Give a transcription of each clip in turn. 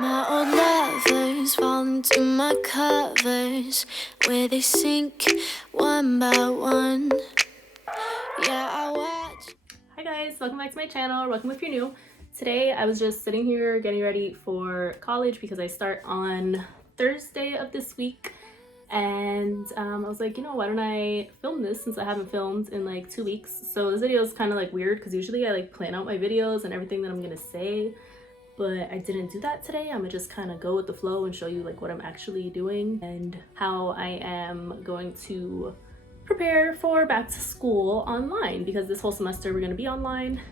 My old lovers fall into my covers where they sink one by one. Yeah, I watch. Hi guys, welcome back to my channel. Welcome if you're new. Today I was just sitting here getting ready for college because I start on Thursday of this week, and I was like, why don't I film this since I haven't filmed in like 2 weeks. So this video is kind of like weird because usually I like plan out my videos and everything that I'm gonna say, but I didn't do that today. I'm gonna just kind of go with the flow and show you like what I'm actually doing and how I am going to prepare for back to school online, because this whole semester we're gonna be online.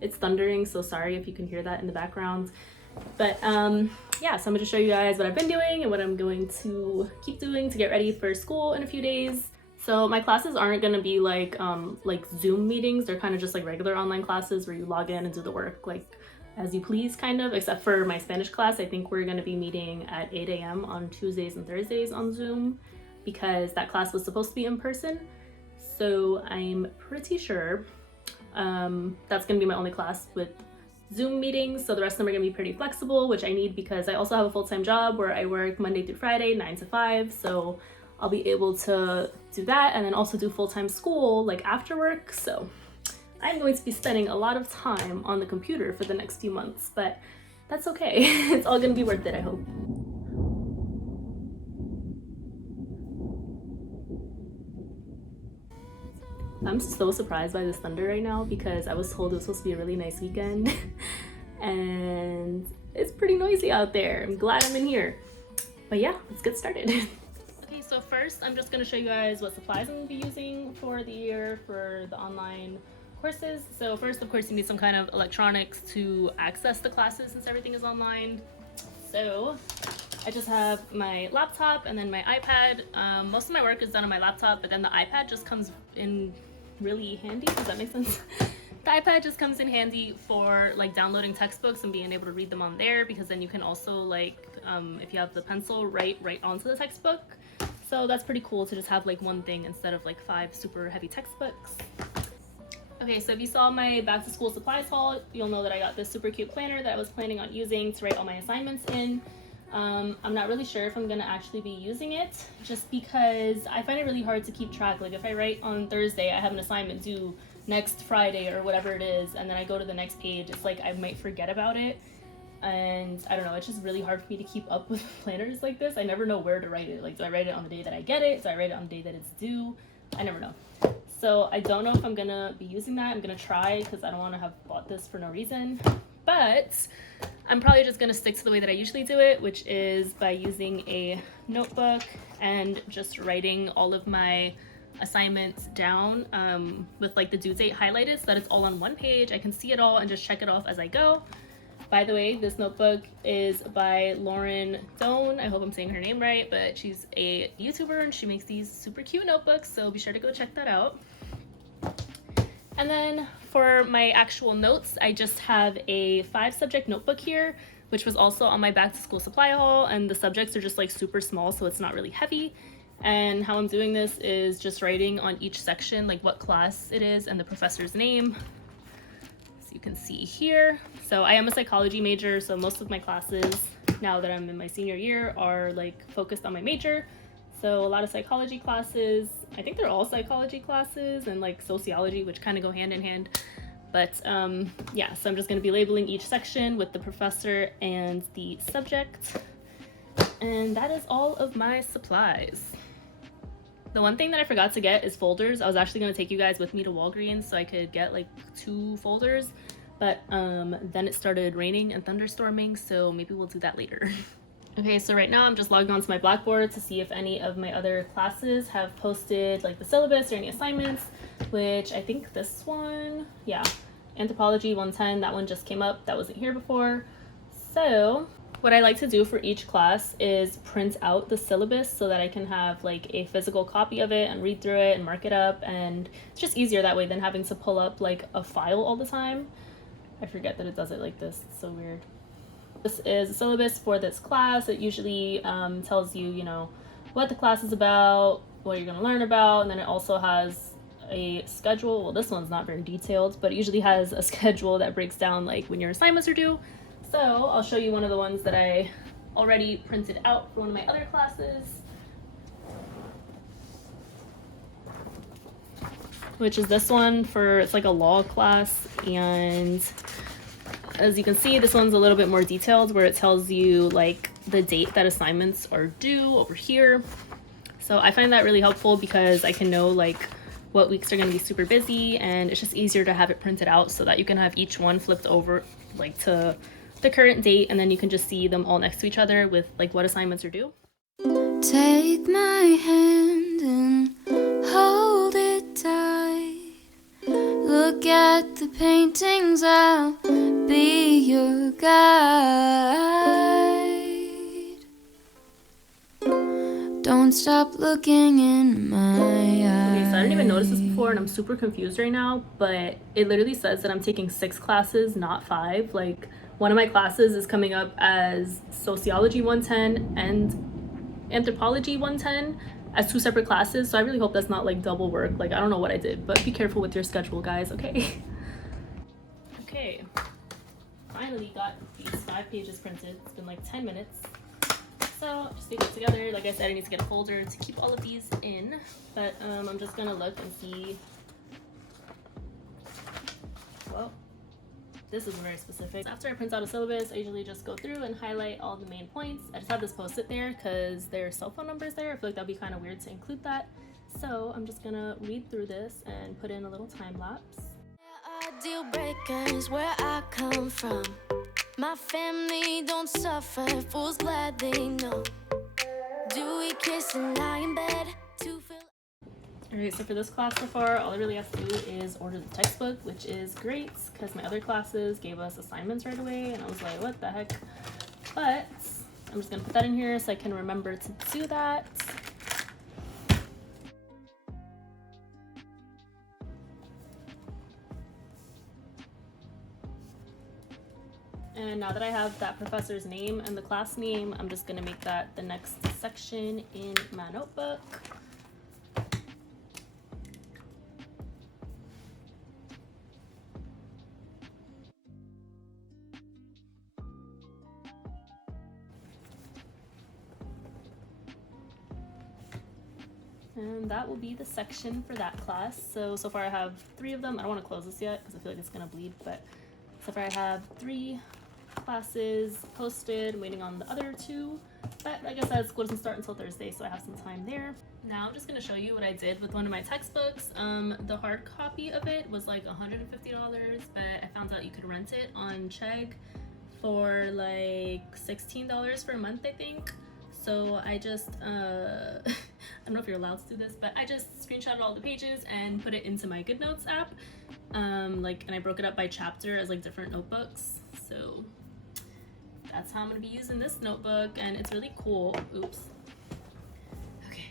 It's thundering, so sorry if you can hear that in the background. But yeah, so I'm gonna show you guys what I've been doing and what I'm going to keep doing to get ready for school in a few days. So my classes aren't gonna be like Zoom meetings. They're kind of just like regular online classes where you log in and do the work like as you please, kind of, except for my Spanish class. I think we're gonna be meeting at 8 a.m. on Tuesdays and Thursdays on Zoom, because that class was supposed to be in person. So I'm pretty sure that's gonna be my only class with Zoom meetings. So the rest of them are gonna be pretty flexible, which I need because I also have a full-time job where I work Monday through Friday, 9 to 5. So I'll be able to do that and then also do full-time school like after work. So I'm going to be spending a lot of time on the computer for the next few months, but that's okay. It's all gonna be worth it, I hope. I'm so surprised by this thunder right now because I was told it was supposed to be a really nice weekend and it's pretty noisy out there. I'm glad I'm in here. But yeah, let's get started. Okay, so first I'm just gonna show you guys what supplies I'm gonna be using for the year for the online courses. So first, of course, you need some kind of electronics to access the classes since everything is online. So I just have my laptop and then my iPad. Most of my work is done on my laptop, but then the iPad just comes in really handy. Does that make sense? The iPad just comes in handy for like downloading textbooks and being able to read them on there, because then you can also like, if you have the pencil, write right onto the textbook. So that's pretty cool to just have like one thing instead of like 5 super heavy textbooks. Okay, so if you saw my back to school supplies haul, you'll know that I got this super cute planner that I was planning on using to write all my assignments in. I'm not really sure if I'm gonna actually be using it, just because I find it really hard to keep track. Like if I write on Thursday, I have an assignment due next Friday or whatever it is, and then I go to the next page, it's like I might forget about it. And I don't know, it's just really hard for me to keep up with planners like this. I never know where to write it. Like, do I write it on the day that I get it? Do I write it on the day that it's due? I never know. So I don't know if I'm gonna be using that. I'm gonna try because I don't want to have bought this for no reason. But I'm probably just gonna stick to the way that I usually do it, which is by using a notebook and just writing all of my assignments down with like the due date highlighted so that it's all on one page. I can see it all and just check it off as I go. By the way, this notebook is by Lauren Doan. I hope I'm saying her name right, but she's a YouTuber and she makes these super cute notebooks, so be sure to go check that out. And then for my actual notes, I just have a 5-subject notebook here, which was also on my back to school supply haul, and the subjects are just like super small, so it's not really heavy. And how I'm doing this is just writing on each section like what class it is and the professor's name. You can see here. So I am a psychology major, so most of my classes now that I'm in my senior year are like focused on my major. So a lot of psychology classes. I think they're all psychology classes, and like sociology, which kind of go hand in hand. But yeah, so I'm just going to be labeling each section with the professor and the subject. And that is all of my supplies. The one thing that I forgot to get is folders. I was actually going to take you guys with me to Walgreens so I could get like 2 folders, but then it started raining and thunderstorming, so maybe we'll do that later. Okay, so right now I'm just logging onto my Blackboard to see if any of my other classes have posted like the syllabus or any assignments, which I think this one, yeah, Anthropology 110, that one just came up. That wasn't here before. So what I like to do for each class is print out the syllabus so that I can have like a physical copy of it and read through it and mark it up, and it's just easier that way than having to pull up like a file all the time. I forget that it does it like this. It's so weird. This is a syllabus for this class. It usually tells you, what the class is about, what you're going to learn about, and then it also has a schedule. Well, this one's not very detailed, but it usually has a schedule that breaks down like when your assignments are due. So I'll show you one of the ones that I already printed out for one of my other classes, which is this one for, it's like a law class. And as you can see, this one's a little bit more detailed, where it tells you like the date that assignments are due over here. So I find that really helpful because I can know like what weeks are going to be super busy, and it's just easier to have it printed out so that you can have each one flipped over like to the current date, and then you can just see them all next to each other with like what assignments are due. Take my hand and hold it tight. Look at the paintings, I'll be your guide. Don't stop looking in my eyes. Okay, so I didn't even notice this before, and I'm super confused right now, but it literally says that I'm taking 6 classes, not 5. Like, one of my classes is coming up as Sociology 110 and Anthropology 110 as 2 separate classes, so I really hope that's not like double work. Like, I don't know what I did, but be careful with your schedule, guys, okay? Okay, finally got these 5 pages printed. It's been like 10 minutes. So just stick it together. Like I said, I need to get a folder to keep all of these in, but I'm just gonna look and see. Well, this is very specific. After I print out a syllabus, I usually just go through and highlight all the main points. I just have this post-it there because there are cell phone numbers there. I feel like that'd be kind of weird to include that. So I'm just gonna read through this and put in a little time lapse. There are deal breakers where I come from. My family don't suffer, fools glad they know. Do we kiss and lie in bed to feel? Alright, so for this class so far, all I really have to do is order the textbook, which is great because my other classes gave us assignments right away, and I was like, what the heck? But I'm just gonna put that in here so I can remember to do that. And now that I have that professor's name and the class name, I'm just gonna make that the next section in my notebook. And that will be the section for that class. So far I have 3 of them. I don't want to close this yet because I feel like it's gonna bleed, but so far I have 3 classes posted. I'm waiting on the other 2, but like I said, school doesn't start until Thursday, so I have some time there. Now I'm just gonna show you what I did with one of my textbooks. The hard copy of it was like $150, but I found out you could rent it on Chegg for like $16 for a month, I think. So I just I don't know if you're allowed to do this, but I just screenshotted all the pages and put it into my GoodNotes app. And I broke it up by chapter as like different notebooks. So that's how I'm gonna be using this notebook, and it's really cool. Oops. Okay.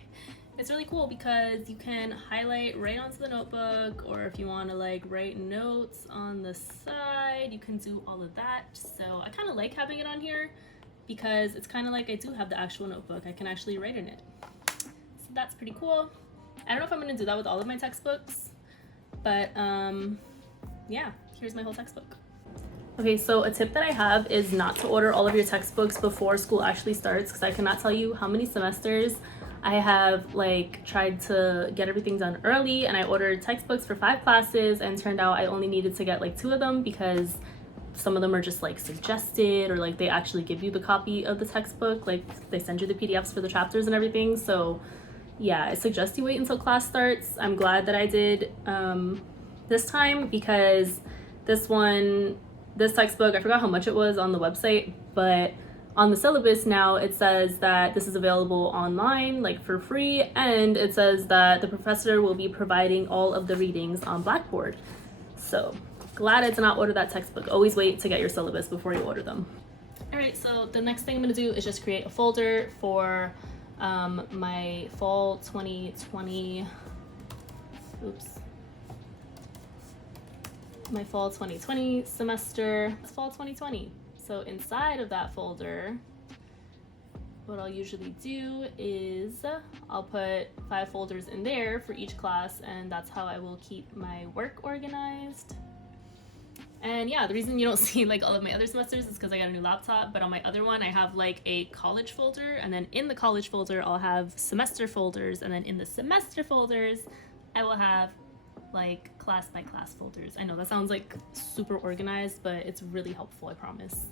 It's really cool because you can highlight right onto the notebook, or if you want to like write notes on the side, you can do all of that. So I kind of like having it on here because it's kind of like I do have the actual notebook. I can actually write in it. So that's pretty cool. I don't know if I'm gonna do that with all of my textbooks, but yeah, here's my whole textbook. Okay, so a tip that I have is not to order all of your textbooks before school actually starts, because I cannot tell you how many semesters I have like tried to get everything done early, and I ordered textbooks for 5 classes and turned out I only needed to get like 2 of them because some of them are just like suggested, or like they actually give you the copy of the textbook, like they send you the PDFs for the chapters and everything. So yeah, I suggest you wait until class starts. I'm glad that I did this time, because this textbook, I forgot how much it was on the website, but on the syllabus now it says that this is available online, like for free, and it says that the professor will be providing all of the readings on Blackboard. So glad I did not order that textbook. Always wait to get your syllabus before you order them. All right, so the next thing I'm gonna do is just create a folder for my fall 2020, my fall 2020 semester. It's fall 2020. So inside of that folder, what I'll usually do is I'll put 5 folders in there for each class, and that's how I will keep my work organized. And yeah, the reason you don't see like all of my other semesters is because I got a new laptop, but on my other one I have like a college folder, and then in the college folder I'll have semester folders, and then in the semester folders I will have like class by class folders. I know that sounds like super organized, but it's really helpful, I promise.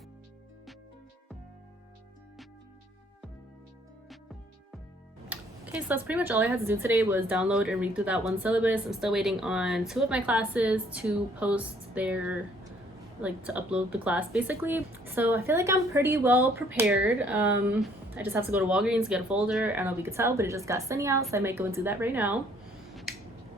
Okay, so that's pretty much all I had to do today was download and read through that one syllabus. I'm still waiting on 2 of my classes to post their, like, to upload the class basically. So I feel like I'm pretty well prepared. I just have to go to Walgreens, get a folder. I don't know if you could tell, but it just got sunny out, so I might go and do that right now.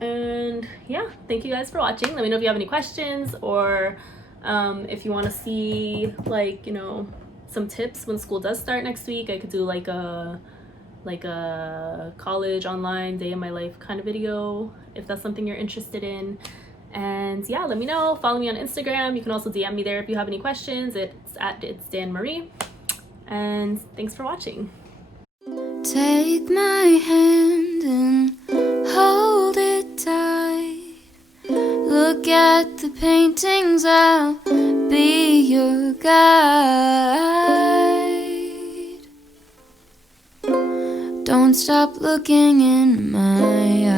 And yeah, thank you guys for watching. Let me know if you have any questions, or if you want to see, like, you know, some tips when school does start next week. I could do like a college online day in my life kind of video if that's something you're interested in. And yeah, let me know. Follow me on Instagram. You can also DM me there if you have any questions. It's Dan Marie. And thanks for watching. Take my hand and hold it tight. Look at the paintings, I'll be your guide. Don't stop looking in my eyes.